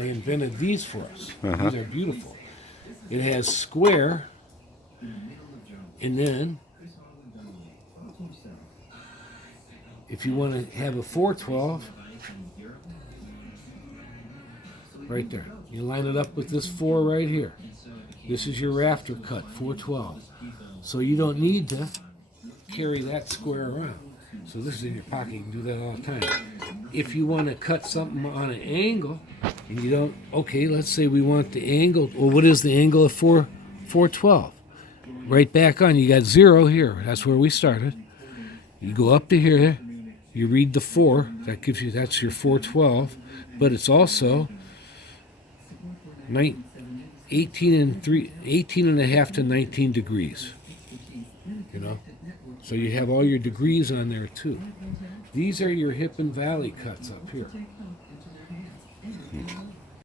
they invented these for us. These are beautiful. It has square, and then if you want to have a 412, right there, you line it up with this 4 right here. This is your rafter cut, 412. So you don't need to carry that square around. So this is in your pocket. You can do that all the time. If you want to cut something on an angle, and you don't, okay, let's say we want the angle. Well, what is the angle of 412? Right back on. You got 0 here. That's where we started. You go up to here. You read the 4. That gives you, that's your 412. But it's also 18 and a half to 19 degrees. You know? So you have all your degrees on there too. These are your hip and valley cuts up here.